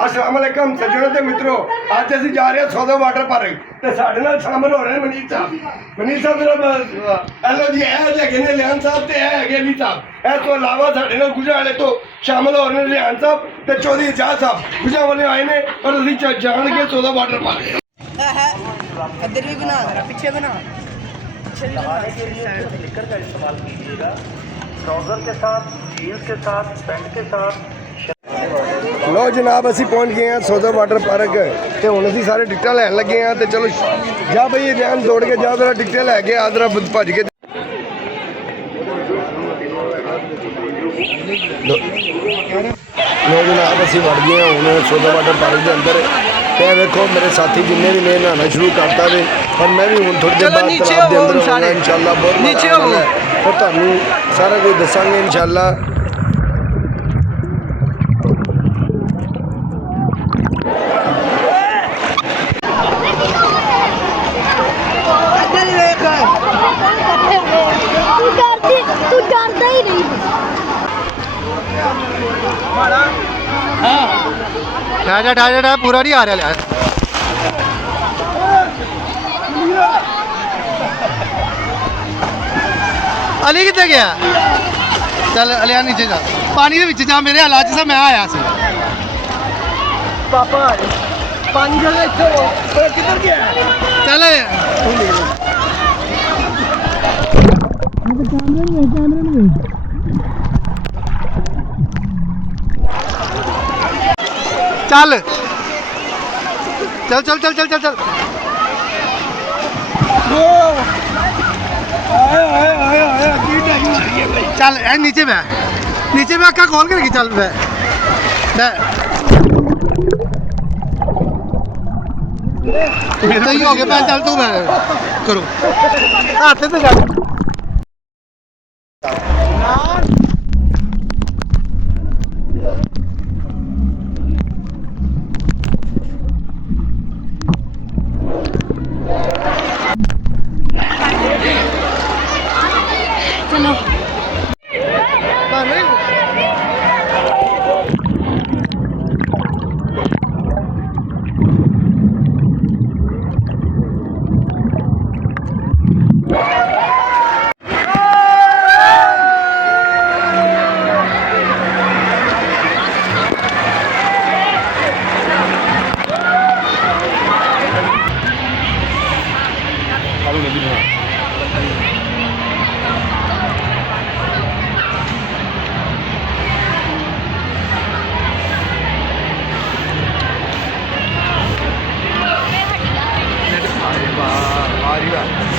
अस्सलाम वालेकुम सज्जनों ते मित्रों, आज ਅਸੀਂ ਜਾ ਰਹੇ ਹਾਂ ਸੌਦਾ ਵਾਟਰ ਪਾਰਕ ਤੇ ਸਾਡੇ ਨਾਲ ਸ਼ਾਮਲ ਹੋ ਰਹੇ ਨੇ ਮਨੀਸ਼ ਸਾਹਿਬ ਮੇਰਾ ਹੈਲੋ ਜੀ, ਇਹ ਹੈਗੇ ਨੇ ਲਿਆਨ ਸਾਹਿਬ ਤੇ ਇਹ ਹੈਗੇ ਅਲੀ ਸਾਹਿਬ। ਇਸ ਤੋਂ ਇਲਾਵਾ ਸਾਡੇ ਨਾਲ ਗੁਜਰਾਂ ਵਾਲੇ ਤੋਂ ਸ਼ਾਮਲ ਹੋ ਰਹੇ ਨੇ ਲਿਆਨ ਸਾਹਿਬ ਤੇ ਚੌਧਰੀ ਇਜਾਜ਼ ਸਾਹਿਬ ਗੁਜਰਾਂ ਵਾਲੇ ਆਏ ਨੇ ਔਰ ਅਸੀਂ ਜਾਣਗੇ ਸੌਦਾ ਵਾਟਰ ਪਾਰਕ। इधर भी बना रहा, पीछे बना निकर का इस्तेमाल कीजिएगा, ट्राउजर के साथ, जीन्स के साथ, पैंट के साथ। ਲੋ ਜਨਾਬ, ਅਸੀਂ ਪਹੁੰਚ ਗਏ ਹਾਂ ਸੌਦਾ ਵਾਟਰ ਪਾਰਕ ਤੇ ਹੁਣ ਅਸੀਂ ਸਾਰੇ ਟਿਕਟਾਂ ਲੈਣ ਲੱਗੇ ਹਾਂ ਤੇ ਚਲੋ ਜਾ ਬਈ ਰਿਆਨ ਦੌੜ ਕੇ ਜਾ ਤੇਰਾ ਟਿਕਟਾਂ ਲੈ ਕੇ ਆਦਰਾ ਭੱਜ ਕੇ। ਲੋ ਜਨਾਬ, ਅਸੀਂ ਵੜ ਗਏ ਹਾਂ ਹੁਣ ਸੌਦਾ ਵਾਟਰ ਪਾਰਕ ਦੇ ਅੰਦਰ ਤੇ ਵੇਖੋ ਮੇਰੇ ਸਾਥੀ ਜਿੰਨੇ ਵੀ ਨੇ ਨਹਾਉਣਾ ਸ਼ੁਰੂ ਕਰਤਾ ਵੇ ਪਰ ਮੈਂ ਵੀ ਹੁਣ ਥੋੜੀ ਦੇਰ ਬਾਅਦ ਤਲਾਬ ਦੇ ਅੰਦਰ ਆਉਣਾ ਇਨਸ਼ਾਅੱਲਾ। ਬਹੁਤ ਨੀਚੇ ਹੋ ਫਿਰ ਤੁਹਾਨੂੰ ਸਾਰਾ ਕੁਝ ਦੱਸਾਂਗੇ ਇਨਸ਼ਾਅੱਲਾ। तू डरता ही नहीं। ठा पूरा नहीं आ रहा। अली कितने गया? चल अलिया नीचे जा, पानी के जा मेरे हालात से मैं आया सी। पापा पानी जगह किधर गया? चल चल चल चल चल चल चल चल चल ए नीचे बह अक्का खोल के रखी। चल बह सही हो गया मैं। चल तू बह करो हाथ से जा। चलो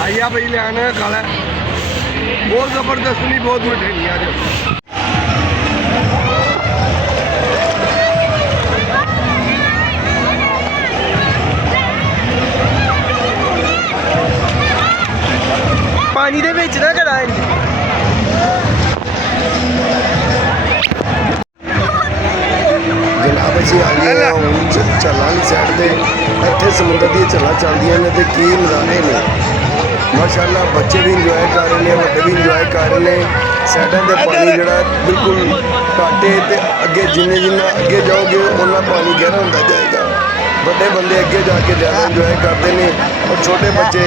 आइया भाई लियान काला बहुत जबरदस्त नहीं, बहुत मिठे नहीं आज। पानी दे विच ना चला जनाब ਅਸੀਂ ਆ ਗਏ ਹਾਂ ਹੁਣ ਝੱਲਾਂ ਵਾਲੀ ਸਾਈਡ ਤੇ। ਇੱਥੇ ਸਮੁੰਦਰ ਦੀਆਂ ਝੱਲਾਂ ਚੱਲਦੀਆਂ ਨੇ ਤੇ ਕੀ ਨਜ਼ਾਰੇ ਨੇ ਮਾਸ਼ਾਅੱਲਾ। ਬੱਚੇ ਵੀ ਇੰਜੋਏ ਕਰ ਰਹੇ ਨੇ, ਵੱਡੇ ਵੀ ਇੰਜੋਏ ਕਰ ਰਹੇ ਨੇ। ਸਾਈਡਾਂ ਦੇ ਪਾਣੀ ਜਿਹੜਾ ਬਿਲਕੁਲ ਘੱਟ ਹੈ ਤੇ ਅੱਗੇ ਜਿੰਨਾ ਅੱਗੇ ਜਾਓਗੇ ਉਨਾ ਪਾਣੀ ਗਹਿਰਾ ਹੁੰਦਾ ਜਾਏਗਾ। ਵੱਡੇ ਬੰਦੇ ਅੱਗੇ ਜਾ ਕੇ ਜ਼ਿਆਦਾ ਇੰਜੋਏ ਕਰਦੇ ਨੇ ਔਰ ਛੋਟੇ ਬੱਚੇ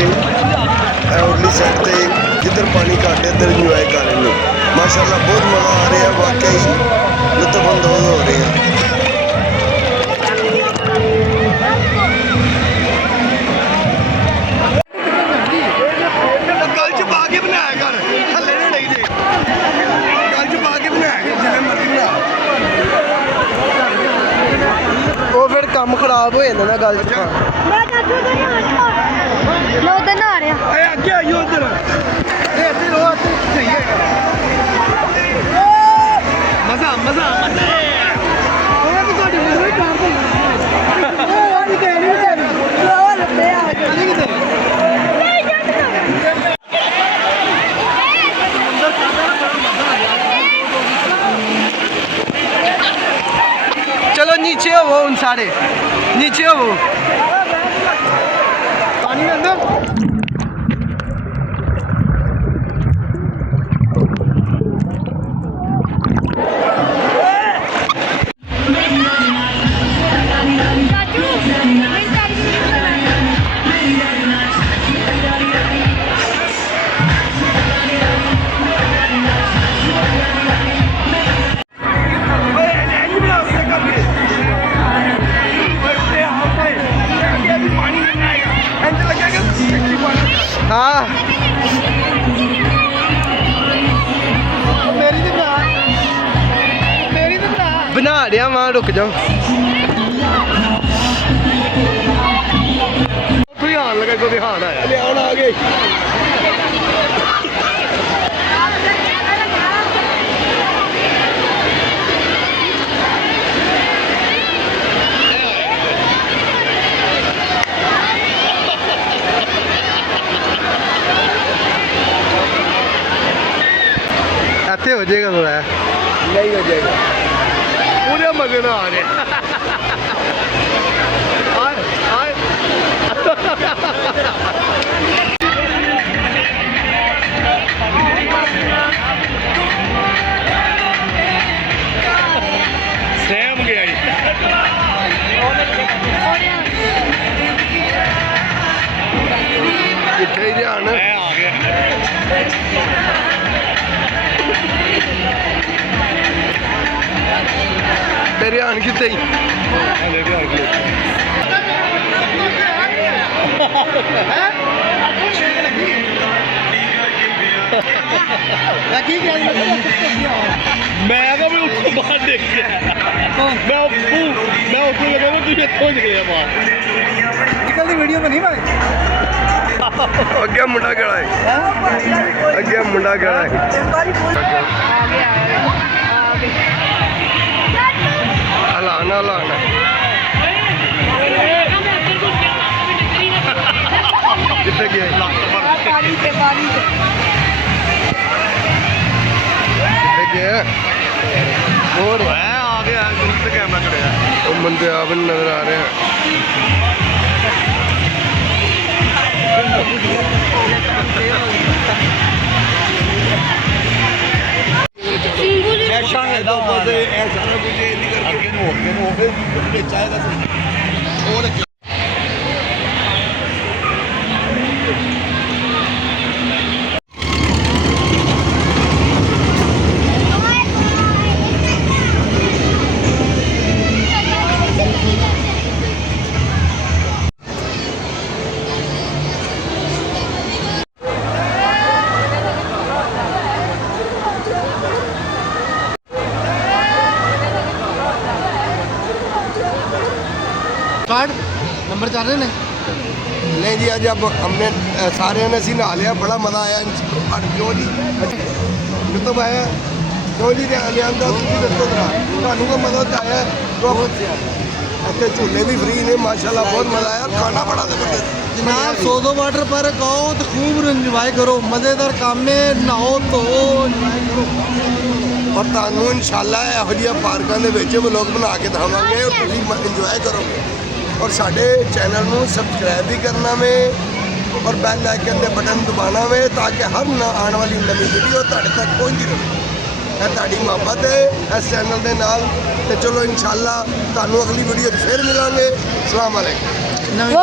ਉਰਲੀ ਸਾਈਡ ਤੇ ਜਿੱਧਰ ਪਾਣੀ ਘੱਟ ਹੈ ਇੱਧਰ ਇੰਜੋਏ ਕਰ ਰਹੇ ਨੇ। ਮਾਸ਼ਾਅੱਲਾ ਬਹੁਤ ਮਜ਼ਾ ਆ ਰਿਹਾ, ਵਾਕਈ ਲੁਤਫਅੰਦੋਜ਼ ਹੋ ਰਹੇ ਆ। काम खराब हो जाता ना गल मैं उधर नहा रहा। ਅੱਗੇ ਆਇਓ ਇੱਧਰ ਸਹੀ ਹੈਗਾ ਮਜ਼ਾ चलो नीचे हो वो उन सारे नीचे हो वो पानी में अंदर ਬਣਾ ਰਿਹਾ ਵਾਂ, ਰੁਕ ਜਾ। ਕੋਈ ਹਾਲ ਲਗਾ, ਕੋਈ ਹਾਲ ਆਇਆ ਲਿਆਉਣ ਆ ਗਏ। ਇੱਥੇ ਹੋ ਜਾਏਗਾ ਥੋੜਾ। ਨਹੀਂ ਹੋ ਜਾਏਗਾ, ਪੂਰੇ ਮਜ਼ੇ ਨਾਲ ਆ ਰਿਹਾ। ਸਹਿਮ ਗਿਆ ਜੀ। ਕਿੱਥੇ ਧਿਆਨ ਆ ਗਿਆ। ਤੇਰੇ ਆਣ ਕਿੱਥੇ ਹੀ ਮੈਂ ਤਾਂ ਵੀ ਉੱਥੋਂ ਬਾਹਰ ਦੇਖ ਗਿਆ। ਮੈਂ ਉੱਥੋਂ ਲਗਾ ਮੈਂ ਤੁਸੀਂ ਇੱਥੋਂ ਚ ਗਿਆ ਬਾਹਰ। ਨਿਕਲਦੀ ਵੀਡੀਓ ਬਣੀ ਭਾਈ। ਅੱਗੇ ਮੁੰਡਾ ਖੜਾ ਹੈ, ਅੱਗੇ ਮੁੰਡਾ ਖੜਾ ਹੈ। ਹਲਾਣਾ ਹਲਾਣਾ ਕਿੱਥੇ ਗਿਆ ਕਿੱਥੇ ਗਿਆ ਹੋਰ ਆ ਗਿਆ ਗਲਤ ਕੈਮਰਾ ਚੜਿਆ ਉਹ ਬੰਦੇ ਆਪ ਨੂੰ ਨਜ਼ਰ ਆ ਰਹੇ ਆ कार्ड नंबर चल रहे ने नहीं जी आज अब हमने सारे ने सी नहा लिया बड़ा मज़ा आया क्यों जी मतलब आया क्यों जी लिया दसो जरा ਤੁਹਾਨੂੰ को मज़ा तो आया ਇੱਥੇ ਝੂਲੇ भी फ्री ने माशाल्लाह बहुत मज़ा आया खाना बड़ा जबरदस्त जनाब 100 वाटर पार्क आओ तो खूब इंजॉय करो मज़ेदार काम है नहाओ तो ਔਰ ਤੁਹਾਨੂੰ ਇਨਸ਼ਾਅੱਲਾ ਇਹੋ ਜਿਹੀਆਂ ਪਾਰਕਾਂ ਦੇ ਵਿੱਚ ਵਲੋਗ ਬਣਾ ਕੇ ਦਿਖਾਵਾਂਗੇ ਔਰ ਤੁਸੀਂ ਇੰਜੋਏ ਕਰੋਗੇ ਔਰ ਸਾਡੇ ਚੈਨਲ ਨੂੰ ਸਬਸਕ੍ਰਾਈਬ ਵੀ ਕਰਨਾ ਵੇ ਔਰ ਬੈਲ ਆਈਕਨ ਦੇ ਬਟਨ ਦਬਾਉਣਾ ਵੇ ਤਾਂ ਕਿ ਹਰ ਆਉਣ ਵਾਲੀ ਨਵੀਂ ਵੀਡੀਓ ਤੁਹਾਡੇ ਤੱਕ ਪਹੁੰਚਦੀ ਰਹੇ ਇਹ ਤੁਹਾਡੀ ਮੁਹੱਬਤ ਹੈ ਇਸ ਚੈਨਲ ਦੇ ਨਾਲ ਤੇ ਚਲੋ ਇਨਸ਼ਾਅੱਲਾ ਤੁਹਾਨੂੰ ਅਗਲੀ ਵੀਡੀਓ 'ਚ ਫਿਰ ਮਿਲਾਂਗੇ ਅਸਲਾਮ ਅਲੈਕੁਮ